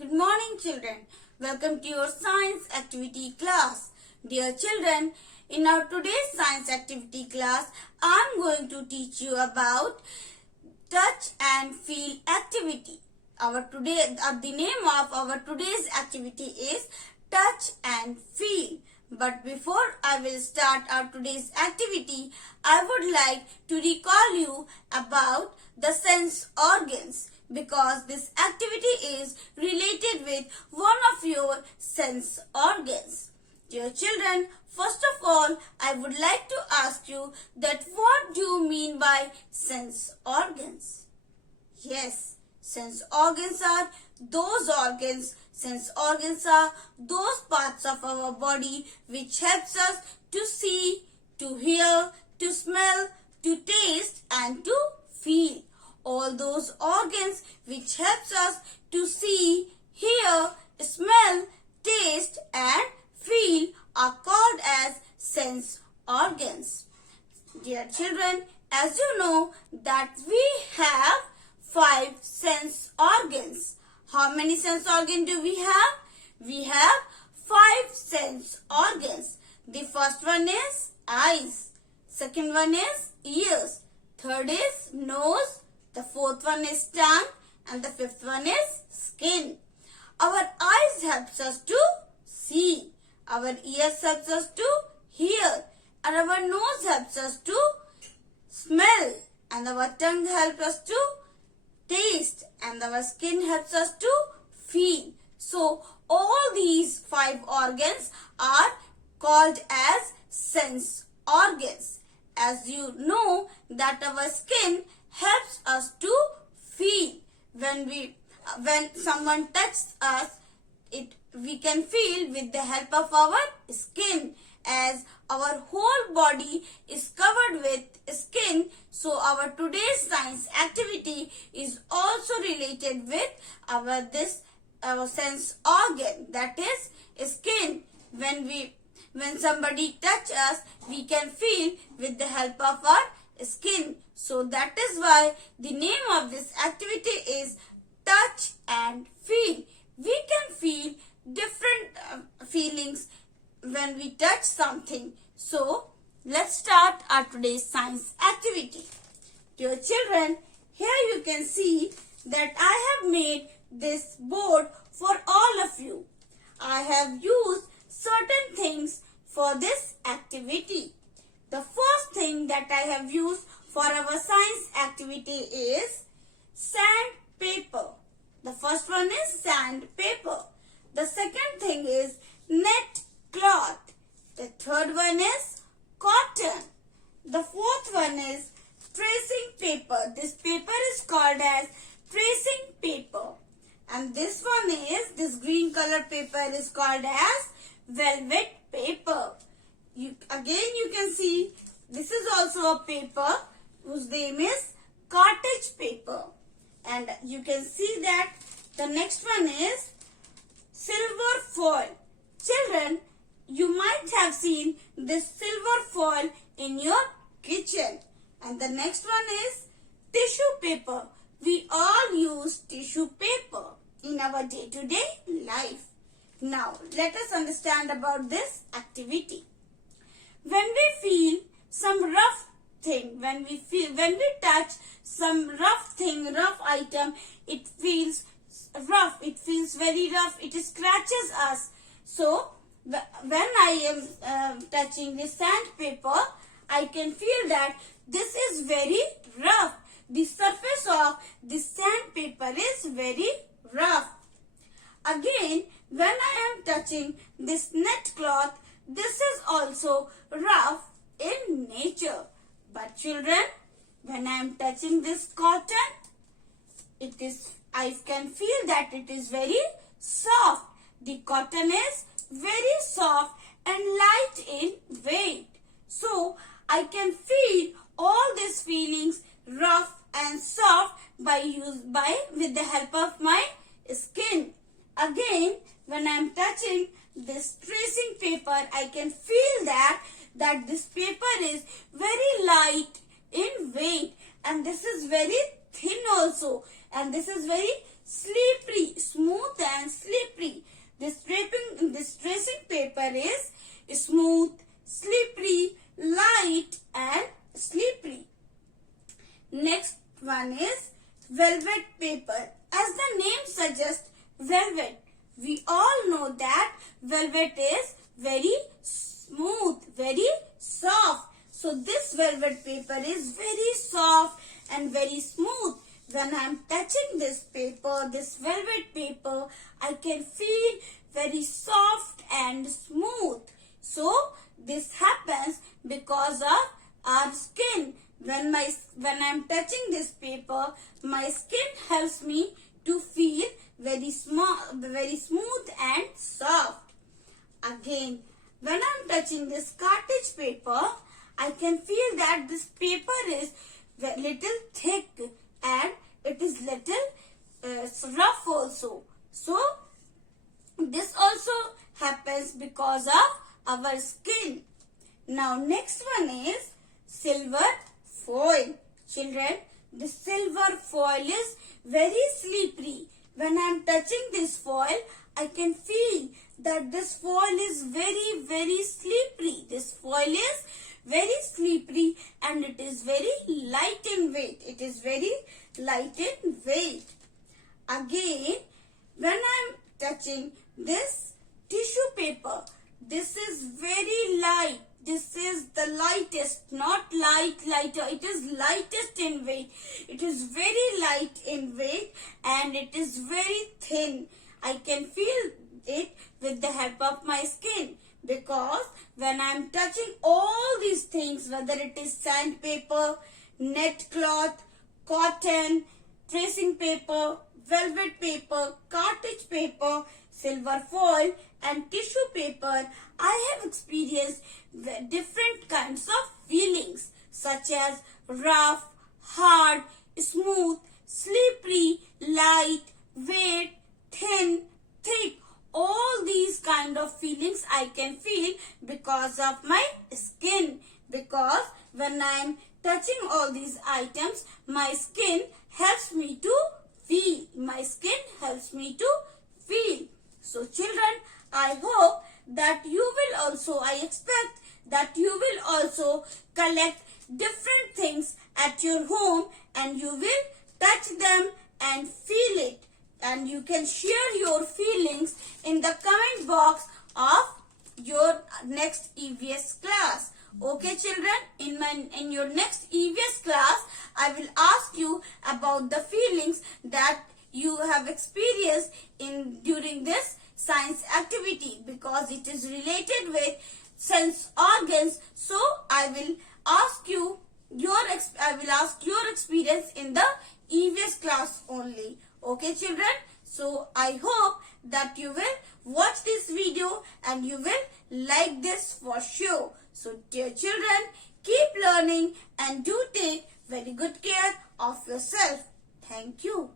Good morning, children. Welcome to your science activity class. Dear children, in our today's science activity class, I am going to teach you about touch and feel activity. The name of our today's activity is touch and feel. But before I will start our today's activity, I would like to recall you about the sense organs, because this activity is related with one of your sense organs. Dear children, first of all, I would like to ask you that what do you mean by sense organs? Yes, sense organs are those parts of our body which helps us to see, to hear, to smell, to taste and to feel. All those organs which helps us to see, hear, smell, taste and feel are called as sense organs. Dear children, as you know that we have 5 sense organs. How many sense organs do we have? We have 5 sense organs. The first one is eyes. Second one is ears. Third is nose. The fourth one is tongue. And the fifth one is skin. Our eyes helps us to see. Our ears helps us to hear. And our nose helps us to smell. And our tongue helps us to taste. And our skin helps us to feel. So, all these 5 organs are called as sense organs. As you know that our skin helps us to feel. When someone touches us, we can feel with the help of our skin. As our whole body is covered with skin, so our today's science activity is also related with our sense organ, that is skin. When somebody touches us, we can feel with the help of our skin. So that is why the name of this activity is touch and feel. We can feel different feelings when we touch something. So let's start our today's science activity. Dear children, here you can see that I have made this board for all of you. I have used certain things for this activity. The first thing that I have used for our science activity is sandpaper. The first one is sandpaper. The second thing is net cloth. The third one is cotton. The fourth one is tracing paper. This paper is called as tracing paper. And this green color paper is called as velvet paper. You can see this is also a paper whose name is cottage paper. And you can see that the next one is silver foil. Children, you might have seen this silver foil in your kitchen. And the next one is tissue paper. We all use tissue paper in our day-to-day life. Now, let us understand about this activity. When we feel some rough thing, when we touch some rough item, it feels rough, it feels very rough, it scratches us. So, when I am touching the sandpaper, I can feel that this is very rough. The surface of the sandpaper is very rough. Again, when I am touching this net cloth, this is also rough in nature. But children, when I am touching this cotton, I can feel that it is very soft. The cotton is very soft and light in weight. So, I can feel all these feelings rough and soft with the help of my skin. Again, when I am touching this tracing paper, I can feel that this paper is very light in weight, and this is very thin also, and this is very slippery, smooth and smooth, slippery, light and slippery. Next one is velvet paper. As the name suggests, velvet. We all know that velvet is very smooth, very soft. So this velvet paper is very soft and very smooth. When I am touching this paper, this velvet paper, I can feel very soft and smooth. So this happens because of our skin. When I am touching this paper, my skin helps me to feel very smooth and soft. Again, when I am touching this cottage paper, I can feel that this paper is little thick and it is little rough also. So this also happens because of our skin. Now next one is silver foil. Children, the silver foil is very slippery. When I am touching this foil, I can feel that this foil is very slippery. This foil is very slippery and it is very light in weight. It is very light in weight. Again, when I am touching this tissue paper, this is very light. This is the lightest, not lighter. It is lightest in weight. It is very light in weight and it is very thin. I can feel it with the help of my skin, because when I am touching all these things, whether it is sandpaper, net cloth, cotton, tracing paper, velvet paper, cottage paper, silver foil and tissue paper, I have experienced different kinds of feelings such as rough, hard, smooth, slippery, light, weight, thin, thick. All these kind of feelings I can feel because of my skin. Because when I am touching all these items, my skin helps me to feel. My skin helps me to feel. So children, I hope that you will also, I expect that you will also collect different things at your home and you will touch them and feel it. And you can share your feelings in the comment box of your next EVS class. Okay children, in your next EVS class, I will ask you about the feelings that you have experienced during this science activity, because it is related with sense organs. So I will ask you your experience in the EVS class only. Okay children, so I hope that you will watch this video and you will like this for sure. So dear children, keep learning and do take very good care of yourself. Thank you.